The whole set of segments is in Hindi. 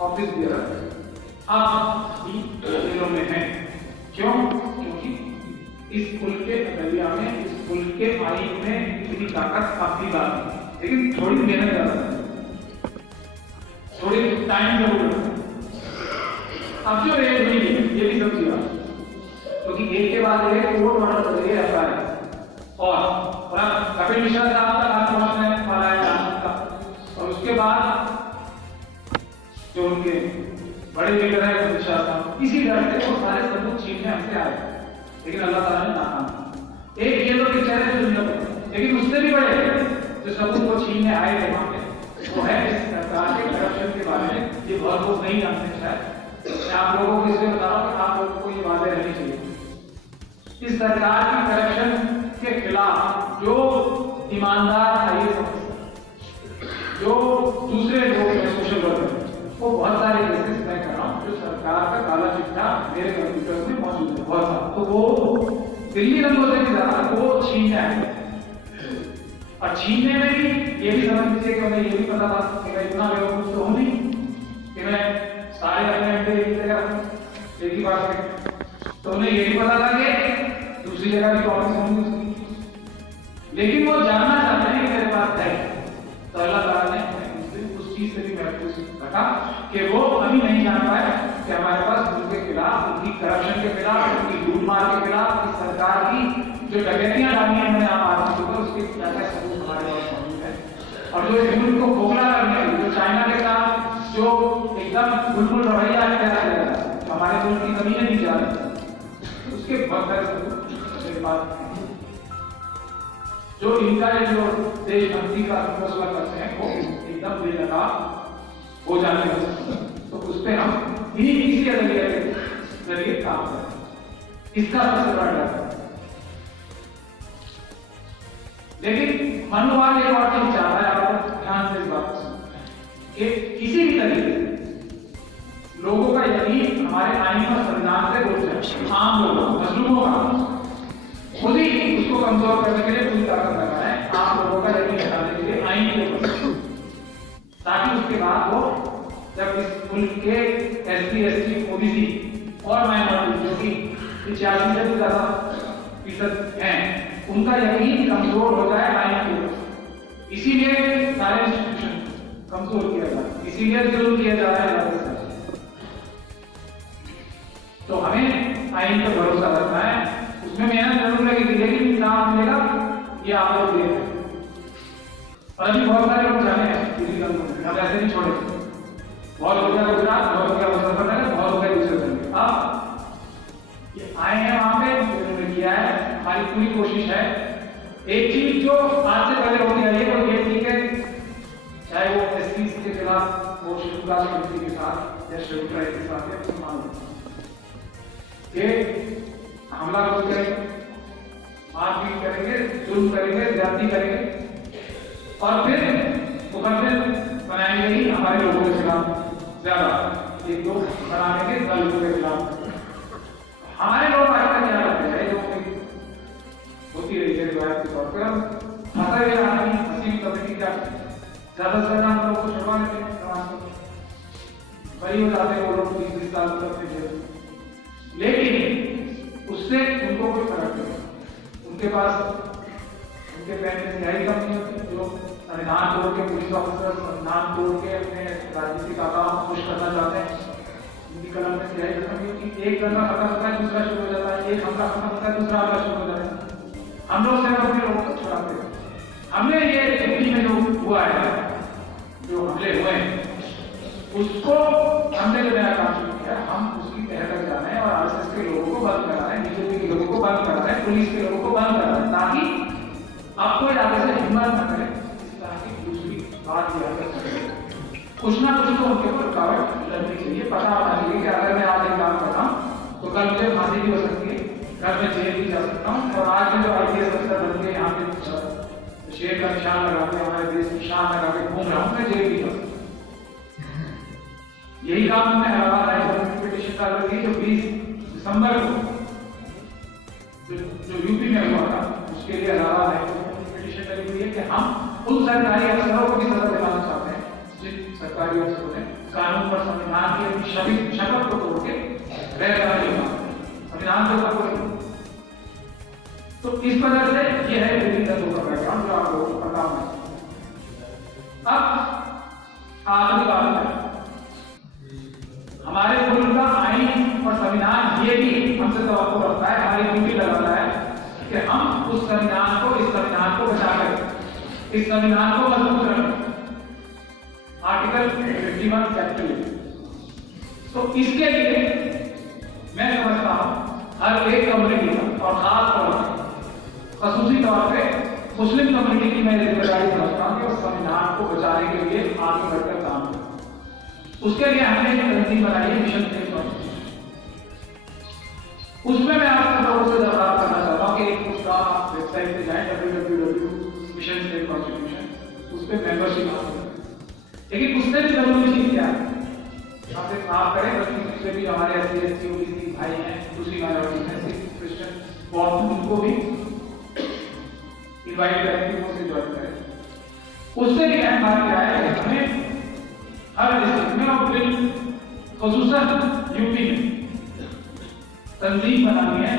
ऑफिस बियर अब भी जेलों में है। क्यों? क्योंकि इस कुल के नजरिया में, इस कुल के आइन में इतनी ताकत आपकी बात है, लेकिन थोड़ी मेहनत ज्यादा है, थोड़ी टाइम जरूर है। अब जो रेट हुई है ये भी समझिए, क्योंकि एक के बाद एक कोर्ट ऑर्डर करेंगे ऐसा है। और कपिल मिश्रा साहब का नाम पहुंचने वाला है और उसके बाद जो उनके बड़े लीडर है अमित शाह साहब, इसी डर से वो सारे सबूत छीनने हमसे आए, लेकिन अल्लाह ताला ने नाकाम। एक ये लोग बेचारे दुनिया को, लेकिन उससे भी बड़े जो सबूत को छीनने आए थे वहां पे, वो है इस सरकार के करप्शन के बारे में। ये बहुत लोग नहीं जानते, शायद मैं आप लोगों को इसलिए बता रहा हूं कि आप लोगों को ये बातें रहनी चाहिए। इस सरकार की करप्शन के खिलाफ जो ईमानदार था, ये जो दूसरे लोग सोशल वर्कर, वो बहुत सारे केसेस मैं कर रहा हूँ जो सरकार का काला चिट्ठा मेरे कंप्यूटर में मौजूद है, बहुत सारा। तो वो दिल्ली रंगों से भी ज्यादा वो छीनने आए, और छीनने में भी ये भी समझ लीजिए कि उन्हें ये भी पता था कि मैं इतना बेवकूफ तो हूं नहीं कि मैं सारे अपने अंडे एक जगह रखूं एक ही बात में। तो उन्हें ये भी पता था कि दूसरी जगह भी कौन सी होंगी उसकी, लेकिन वो जानना चाहते हैं कि मेरे पास है। तो अल्लाह ताला ने उस चीज से भी महसूस रखा कि वो अभी नहीं जान पाए कि हमारे पास उनके खिलाफ, उनकी करप्शन के खिलाफ, उनकी लूटमार के खिलाफ, इस सरकार की जो डकैतियां डाली हैं मैंने आम आदमी के ऊपर, उसके क्या क्या सबूत हमारे पास मौजूद है। और जो इस मुल्क को खोखला करने की, जो चाइना के साथ जो एकदम बुलबुल रवैया किया जा रहा है, हमारे मुल्क की जमीनें दी जा रही, उसके बहुत सारे सबूत मेरे पास हैं। जो इनका जो देशभक्ति का फैसला करते हैं वो एकदम बेलगा हो जाने लगता है, तो उस पर हम इसी नजरिए के जरिए काम करें, इसका सबसे बड़ा डर है। लेकिन मनोवाद एक और चीज चाहता है, आपको ध्यान से इस बात को सुनना कि किसी भी तरीके से लोगों का यकीन हमारे आइन और संविधान से उठ जाए, आम लोगों मजलूमों का खुद ही उसको कमजोर करने के लिए पूरी ताकत लगा है, आप लोगों का यकीन हटाने के लिए आइन के ऊपर, ताकि उसके बाद वो जब इस मुल्क के एससी एसटी ओबीसी और माइनॉरिटी जो कि 85 से भी ज्यादा फीसद हैं, उनका यकीन कमजोर हो जाए आइन के ऊपर। इसीलिए सारे इंस्टीट्यूशन कमजोर किया जा रहा है, इसीलिए जुल्म किया जा रहा है। तो हमें आइन पर भरोसा रखना है, उसमें मेहनत जरूर लगेगी, लेकिन नाम मिलेगा ये आप लोग देख रहे हैं। और अभी बहुत सारे लोग जाने हैं दिल्ली हम ऐसे नहीं छोड़े, बहुत हो गया गुजरात, बहुत हो गया मुजफ्फरनगर, बहुत हो गया दूसरे जगह। अब ये आए हैं वहां पे, उन्होंने किया है, हमारी पूरी कोशिश है। एक चीज जो आज से पहले होती आई है वो ये ठीक है, चाहे वो एससी के खिलाफ वो शेड्यूल कास्ट कमेटी के साथ या शेड्यूल ट्राइब के साथ या मुसलमान हमला करेंगे, मारपीट करेंगे, जुल्म करेंगे, ज्यादती करेंगे, और फिर मुकदमे बनाएंगे ही हमारे लोगों के खिलाफ, ज्यादा एक दो बनाएंगे लोगों के खिलाफ। हमारे लोग आजकल क्या करते हैं, जो होती रही है रिवायत के तौर पर, हम हंसा ये आदमी हंसी कमेटी क्या ज्यादा से ज्यादा हम लोग को छुड़वा लेते हैं, समाज को बड़ी हो जाते हैं वो लोग 20-20 साल तक जेल। लेकिन उससे उनको कोई फर्क नहीं, उनके पास उनके पैन में स्याही कम नहीं होती। जो संविधान तोड़ के पुलिस ऑफिसर संविधान तोड़ के अपने राजनीतिक आकाम खुश करना चाहते हैं, उनकी कलम में स्याही खत्म नहीं होती। एक दंगा खत्म होता है दूसरा शुरू हो जाता है, एक हमला खत्म होता है दूसरा हमला शुरू हो जाता है। हम लोग सिर्फ अपने लोगों को छुड़ाते हैं। हमने ये दिल्ली में जो हुआ है, जो हमले हुए हैं, उसको हमने जो नया काम शुरू किया, हम उसकी तह तक जाना है और आरएसएस के लोगों को बंद कराना है, बीजेपी के लोगों को बंद कराना है, पुलिस के लोगों को बंद कराना है, ताकि आपको आगे से हिम्मत न करे इस तरह की दूसरी बात याद रखें। कुछ ना कुछ तो उनके ऊपर रुकावट लगनी चाहिए, पता होना चाहिए कि अगर मैं आज एक काम कर रहा हूँ तो कल मुझे फांसी भी हो सकती है, कल मैं जेल भी जा सकता हूँ। और आज में जो आईपीएस अफसर बन के यहाँ पे शेर का निशान लगा के हमारे देश की शान लगा के घूम रहा हूँ, मैं जेल भी जा सकता हूँ। यही काम हमने इलाहाबाद हाईकोर्ट में पिटीशन दाखिल की, जो 20 दिसंबर को जो यूपी में हुआ था, उसके लिए इलाहाबाद हाईकोर्ट में पिटीशन डाली हुई है कि हम उन सरकारी अफसरों को भी सजा दिलाना चाहते हैं जिन सरकारी अफसरों ने कानून पर संविधान की अपनी शपथ को तोड़ के संविधान के ऊपर। तो इस वजह से यह है दिल्ली दलों का बैकग्राउंड जो आप लोगों को पता होना। अब आखिरी बात है, हमारे मुल्क का आईन और संविधान ये भी हमसे तवक्को रखता है, हमारी ड्यूटी लगाता है कि हम उस संविधान को, इस संविधान को बचा करें, इस संविधान को मजबूत रखें। Article 51 sector. तो इसके लिए मैं समझता हूं हर एक कम्युनिटी का और खास तौर पर खसूसी तौर पे मुस्लिम कम्युनिटी की मैं जिम्मेदारी समझता हूं कि उस संविधान को बचाने के लिए आगे बढ़कर काम करें। उसके लिए हमने एक तंजीम बनाई है, मिशन सेफ कॉन्स्टिट्यूशन। उसमें मैं आप लोगों से दरख्वास्त करना चाहता हूं कि उसका वेबसाइट पे जाएं www.missionSafeConstitution, उस पर मेंबरशिप हासिल करें। लेकिन उससे भी जरूरी चीज क्या है, आपसे माफ करें, बल्कि उससे भी हमारे SC ST OBC भाई हैं, दूसरी माइनॉरिटी हैं, सिख क्रिश्चियन बौद्ध, उनको भी इनवाइट करें कि वो से ज्वाइन करें। उससे भी अहम बात क्या है कि हमें हर डिस्ट्रिक्ट में और खुसूसन यूपी में तंजीम बनानी है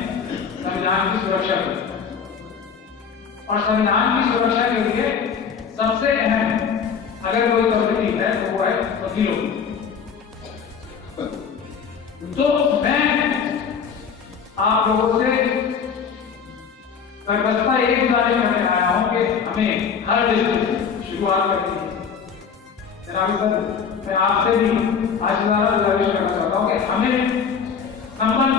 संविधान की सुरक्षा के लिए। और संविधान की सुरक्षा के लिए सबसे अहम अगर कोई कम्युनिटी है तो वो है वकीलों। तो मैं आप लोगों से व्यवस्था एक गुजारिश करने आया हूं कि हमें हर डिस्ट्रिक्ट शुरुआत करनी है। जनाब सर, मैं आपसे भी आज गुजारिश करना चाहता हूं कि हमें संबंध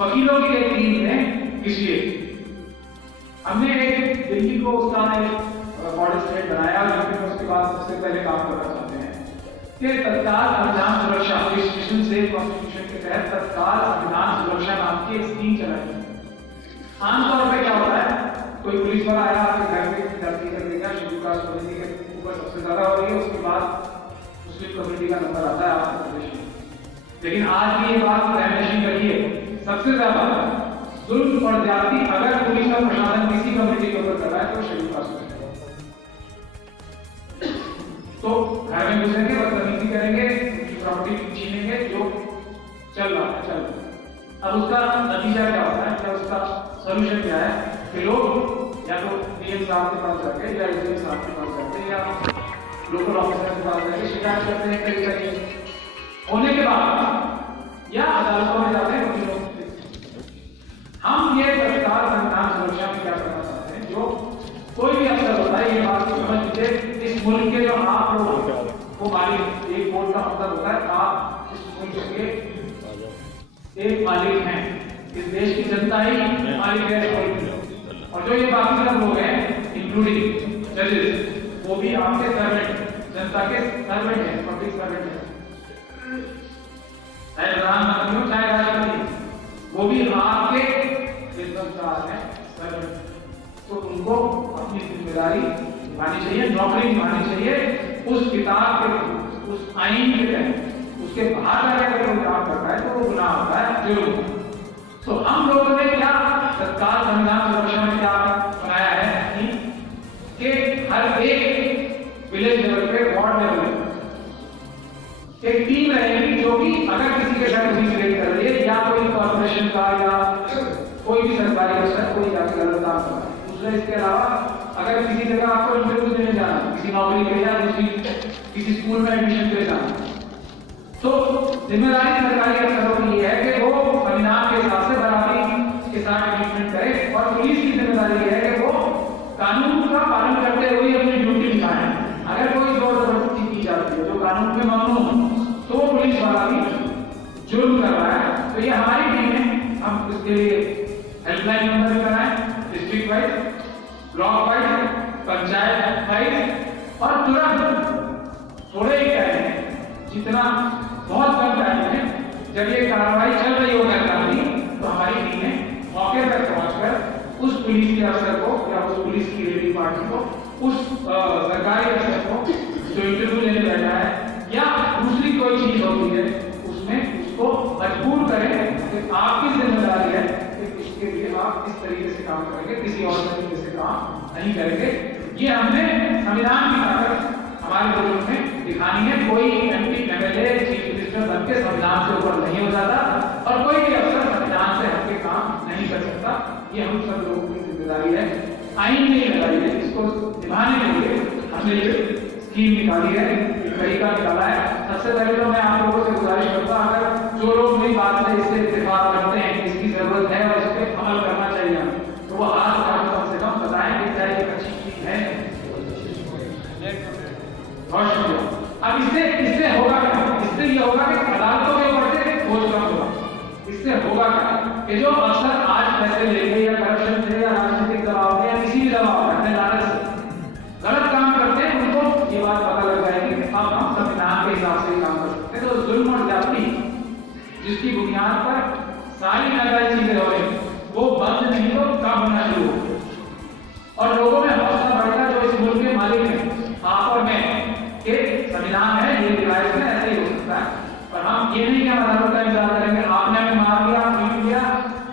वकीलों की एक टीम में इसलिए हमने एक दिल्ली को उसका एक मॉडल स्टेट बनाया, लेकिन उसके बाद सबसे पहले काम करना चाहते हैं कि तत्काल संविधान सुरक्षा, मिशन सेफ कॉन्स्टिट्यूशन के तहत तत्काल संविधान सुरक्षा नाम की एक स्कीम चलाई। आमतौर पर क्या होता है, कोई पुलिस वाला आया आपके घर पे धरती कर देगा, शेड्यूल कास्ट कम्युनिटी के ऊपर सबसे ज्यादा हो रही है, उसके बाद मुस्लिम कम्युनिटी का नंबर आता है आपके प्रदेश में। लेकिन आज भी ये बात ध्यान करिए, सबसे ज्यादा जुल्म और ज्यादती अगर पुलिस और प्रशासन किसी कम्युनिटी के ऊपर कर रहा है तो शेड्यूल कास्ट करेगा। तो घर में घुसेंगे, बदतमीजी करेंगे, प्रॉपर्टी छीनेंगे, जो चल रहा है चल रहा है। अब उसका नतीजा क्या होता है, क्या उसका सोल्यूशन क्या है कि लोग या तो डीएम साहब के पास जाके या एसडीएम साहब के पास जाके या लोकल ऑफिसर के पास जाके शिकायत करते हैं कई कई होने के बाद या अदालतों में जाते हैं वकीलों से। हम ये तत्काल संविधान सुरक्षा में क्या करना चाहते हैं, जो कोई भी अफसर होता है ये बात समझ लीजिए, इस मुल्क के जो आप लोग वो मालिक, एक वोट का मतलब होता है आप इस मुल्क के एक मालिक हैं, इस देश की जनता ही मालिक है। और जो ये बाकी सब लोग हैं इंक्लूडिंग जजेस, वो भी आपके सर्वेंट, जनता के सर्वेंट हैं, पब्लिक सर्वेंट हैं। चाहे प्रधानमंत्री हो चाहे राष्ट्रपति, वो भी आपके खिदमतगार हैं, सर्वेंट। तो उनको अपनी जिम्मेदारी निभानी चाहिए, नौकरी निभानी चाहिए उस किताब के, उस आईन के तहत। उसके बाहर अगर कोई काम करता है तो वो गुनाह होता है, जुर्म। तो हम लोगों ने क्या तत्काल संविधान सुरक्षा में क्या बनाया है कि हर एक विलेज लेवल पे, वार्ड लेवल पे एक टीम रहेगी जो कि अगर किसी के साथ पुलिस रेड कर रही है या कोई कॉर्पोरेशन का या कोई भी सरकारी अफसर कोई जाकर गलत काम कर रहा है। दूसरा इसके अलावा अगर किसी जगह आपको इंटरव्यू देने जाना, किसी नौकरी के या किसी स्कूल में एडमिशन के जाना, तो जिम्मेदारी सरकारी अफसरों की यह है कि वो संविधान के हिसाब से बराबरी के साथ ट्रीटमेंट करे। और पुलिस की जिम्मेदारी यह है कि वो कानून का पालन करते हुए अपनी ड्यूटी निभाएं। अगर कोई जोर जबरदस्ती की जाती है जो कानून में ममनू है तो पुलिस वाला भी जुर्म कर रहा है। तो ये हमारी टीम है, हम इसके लिए हेल्पलाइन नंबर भी बनाए, district wise, block wise, panchayat wise, और तुरंत थोड़े ही टाइम में, जितना बहुत कम टाइम में जब ये कार्रवाई चल रही हो सरकारी, तो हमारी टीमें मौके पर पहुंचकर उस पुलिस के अफसर को या उस पुलिस की रेडी पार्टी को, उस सरकारी अफसर को जो इंटरव्यू लेने बैठा है या दूसरी कोई चीज होती है उसमें उसको मजबूर करें कि आपकी जिम्मेदारी है कि इसके लिए आप इस तरीके से काम करेंगे, किसी और तरीके से काम नहीं करेंगे। ये हमने संविधान की ताकत हमारे मुल्क में दिखानी है। कोई एमपी एमएलए चीफ मिनिस्टर बन के संविधान से ऊपर नहीं हो जाता और कोई भी अफसर संविधान से हटके काम नहीं कर सकता। ये हम सब लोगों की जिम्मेदारी है, आइन में लगाई है। इसको निभाने के लिए हमने ये स्कीम निकाली है, तरीका निकाला है। सबसे पहले तो मैं आप लोगों से गुजारिश करता हूं, अगर जो लोग मेरी बात से इससे इत्तेफाक करते हैं कि इसकी जरूरत है और इस पर अमल करना चाहिए, तो वो हाथ उठाकर कम से कम बताएं कि क्या ये अच्छी चीज है। बहुत शुक्रिया। अब इससे होगा क्या? इससे ये होगा कि अदालतों के ऊपर से बोझ कम होगा। इससे होगा क्या कि जो अफसर आज पैसे लेके या करप्शन से या राजनीतिक दबाव में या किसी भी दबाव में अपने लालच से गलत काम करते हैं, उनको ये बात पता लग जाएगी कि अब हम संविधान के हिसाब से ही काम कर सकते हैं। तो जुल्म और ज्यादती जिसकी बुनियाद पर सारी नाजायज चीजें हो रही वो बंद नहीं तो कम होना शुरू हो और लोगों में हौसला बढ़ेगा जो इस मुल्क के मालिक हैं, आप और मैं, कि संविधान है, ये रिवायत है, ऐसे ही हो सकता है। पर हम ये नहीं कि हम अदालत का इंतजार करेंगे, आपने हमें मार दिया, पीट दिया,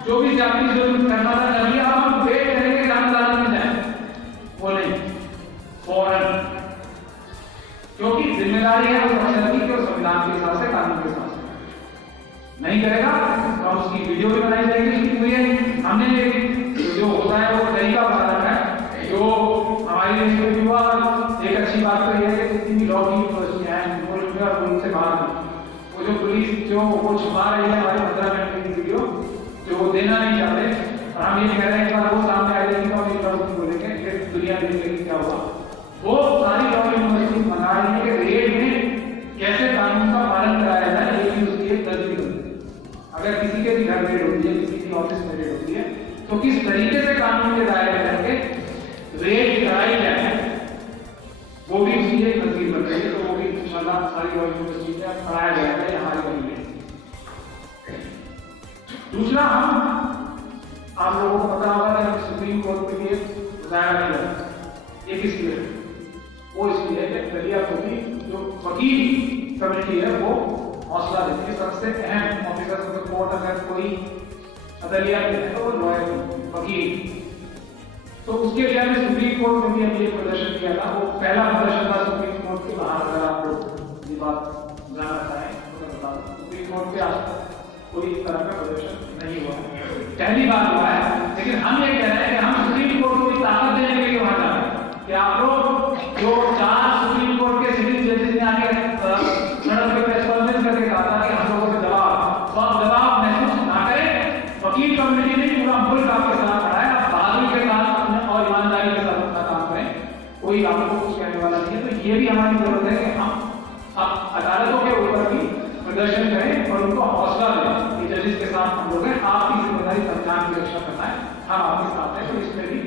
जो भी जाति जुल्म करना था कर लिया, अब हम वेट करेंगे कि हम अदालत में जाए, वो नहीं, फौरन, क्योंकि जिम्मेदारी है उस अफसर की कि संविधान के हिसाब से, कानून के हिसाब से नहीं करेगा तो हम उसकी वीडियो भी बनाई जाएगी। उसकी पूरी हमने जो होता है वो तरीका बना रखा है। जो हमारी युवा एक अच्छी बात तो यह है कि जितनी भी लॉ की यूनिवर्सिटी है और उनसे बाहर वो जो पुलिस जो वो छुपा रही है हमारे 15 मिनट की वीडियो जो वो देना नहीं चाहते, और हम ये कह रहे हैं कि वो सामने आ जाएगी तो हम एक बार बोलेंगे कि दुनिया देखेगी क्या हुआ। वो सारी लॉ यूनिवर्सिटी बना रही है कि रेड में कैसे कानून का पालन कराया जाए, ये भी उसकी एक तस्वीर होती है। अगर किसी के भी घर रेड होती है, किसी की ऑफिस में रेड होती है, तो किस तरीके से कानून के दायरे में रहकर रेड कराई जाए वो भी उसकी एक तस्वीर बन रही है। तो वो भी इंशाल्लाह सारी लॉ यूनिवर्सिटी में पढ़ाया जाएगा, ये हमारी बनी है। दूसरा, हम आप लोगों को पता होगा कि हम सुप्रीम कोर्ट में भी दायरा किया, ये किस लिए? वो इसलिए है कि दलिया को भी जो वकील कमेटी है वो हौसला देती है। सबसे अहम ऑफिसर ऑफ द कोर्ट अगर कोई अदलिया है तो वो लॉयर वकील, तो उसके लिए हमने सुप्रीम कोर्ट में भी अभी एक प्रदर्शन किया था। वो पहला प्रदर्शन था सुप्रीम कोर्ट के बाहर। अगर आप लोग ये बात जानना चाहें तो मैं बता दूं, सुप्रीम कोर्ट के आस कोई इस तरह का प्रदर्शन नहीं हुआ, पहली बार हुआ है। लेकिन हम ये कह रहे हैं कि हम सुप्रीम कोर्ट को ताकत देने के लिए वहां जा रहे हैं कि आप लोग जो 4 सुप्रीम कोर्ट के सिविल जजेस ने आके सड़क पे प्रेस कॉन्फ्रेंस करके कहा था कि हम लोगों से दबाव महसूस ना करें। वकील कम्युनिटी ने पूरा मुल्क आपके साथ खड़ा है, आप बहादुरी के साथ और ईमानदारी के साथ अपना काम करें, कोई आप लोगों को कुछ कहने वाला नहीं है। तो ये भी हमारी जरूरत है कि हम अब अदालतों के ऊपर भी प्रदर्शन करें और उनको हौसला दें कि जजेस के साथ हम लोग हैं, आपकी जिम्मेदारी संविधान की रक्षा करना है, हम आपके साथ हैं। तो इसमें भी